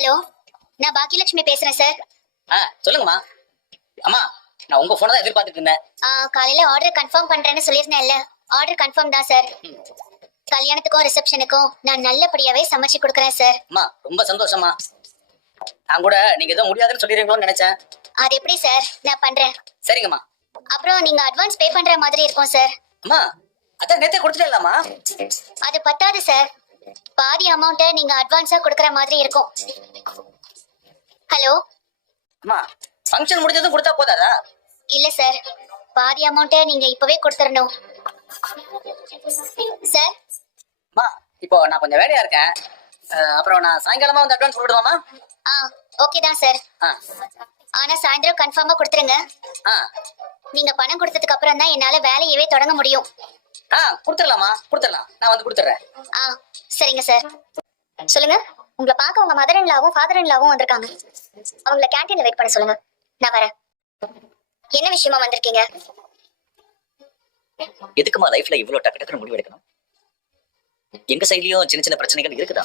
Hello நான் பாக்கியலட்சுமி பேசுறேன் sir ஆ சொல்லுங்கம்மா. அம்மா நான் உங்க போனை தான் எதிர்பார்த்துட்டு இருந்தேன். ஆ, காலையில ஆர்டர் கன்ஃபார்ம் பண்றேன்னு சொல்லியிருந்தேன்ல. ஆர்டர் கன்ஃபார்ம் தான் சார் கல்யாணத்துக்கும் ரிசப்ஷனுக்கும் நான் நல்லபடியாவே சமைச்சு கொடுக்குறேன் சார் அம்மா ரொம்ப சந்தோஷமா நான் கூட நீங்க ஏதோ முடியாதுன்னு சொல்லிடுறீங்களோன்னு நினைச்சேன். அது எப்படி சார் நான் பண்றேன். சரிங்கம்மா. அப்புறம் நீங்க அட்வான்ஸ் பே பண்ற மாதிரி இருக்கும் சார் அம்மா அதான் நேத்தே கொடுத்துட்டேன்லம்மா. அது பத்தாது சார் பாதி அமௌண்ட்டை நீங்க அட்வான்ஸா கொடுக்குற மாதிரி இருக்கும். ஹலோ அம்மா ஃபங்க்ஷன் முடிஞ்சதும் கொடுத்தா போதாதா? இல்ல சார் பாதி அமௌண்ட்டை நீங்க இப்பவே கொடுத்துடணும். சார் அம்மா இப்போ நான் கொஞ்சம் வேலையா இருக்கேன். அஹ், அப்புறம் நான் சாயங்காலமா வந்து அட்வான்ஸ் கொடுத்துடுவாமா ஆ ஓகே தான் சார் ஆ. ஆனா சாயந்தரம் கன்ஃபார்மா கொடுத்துருங்க. ஆ. நீங்க பணம் கொடுத்ததுக்கு அப்புறம் தான் என்னால வேலையவே தொடங்க முடியும். ஆ கொடுத்துடலாமா? கொடுத்துடலாம். நான் வந்து கொடுத்துட்றேன். ஆ சரிங்க சார் சொல்லுங்க. உங்களை பார்க்க உங்க மதர் இன்லாவும் ஃபாதர் இன்லாவும் வந்திருக்காங்க. அவங்கள கேண்டீன்ல வெயிட் பண்ண சொல்லுங்க. நான் வரேன். என்ன விஷயமா வந்திருக்கீங்க? எதுக்குமா லைஃப்ல இவ்வளவு டக்கு டக்குன்னு முடிவு எடுக்கணும்? எங்க சைட்லயும் சின்ன சின்ன பிரச்சனைகள் இருக்குதா?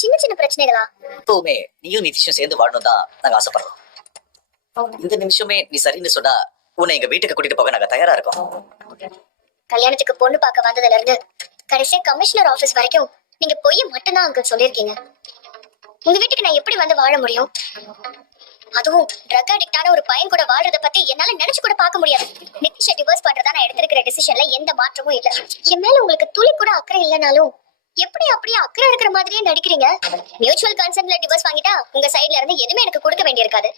சின்ன சின்ன பிரச்சனைகளா? எப்பவுமே நீயும் நிதிஷும் சேர்ந்து வாழணும் தான் நாங்க ஆசைப்படுறோம். இந்த நிமிஷமே நீ சரின்னு சொன்னா உன்னை எங்க வீட்டுக்கு கூட்டிட்டு போக நாங்க தயாரா இருக்கோம். கல்யாணத்துக்கு பொண்ணு பார்க்க வந்ததுல இருந்து கடைசியா கமிஷனர் ஆபீஸ் வரைக்கும் நீங்க பொய்ய மட்டும்தான் அங்கிள் சொல்லியிருக்கீங்க. உங்க வீட்டுக்கு நான் எப்படி வந்து வாழ முடியும்? அதுவும் ட்ரக் அடிக்டான ஒரு பையன் கூட வாழ்றத பத்தி என்னால நினைச்சு கூட பார்க்க முடியாது. நிதிஷ டிவோர்ஸ் பண்றதா நான் எடுத்திருக்கிற டிசிஷன்ல எந்த மாற்றமும் இல்ல. என் மேல உங்களுக்கு துளி கூட அக்கறை இல்லைனாலும் எப்படி அப்படியே அக்கறை இருக்கிற மாதிரியே நடிக்கிறீங்க? மியூச்சுவல் கன்சென்ட்ல டிவோர்ஸ் வாங்கிட்டா உங்க சைடுல இருந்து எதுவுமே எனக்கு கொடுக்க வேண்டியிருக்காது.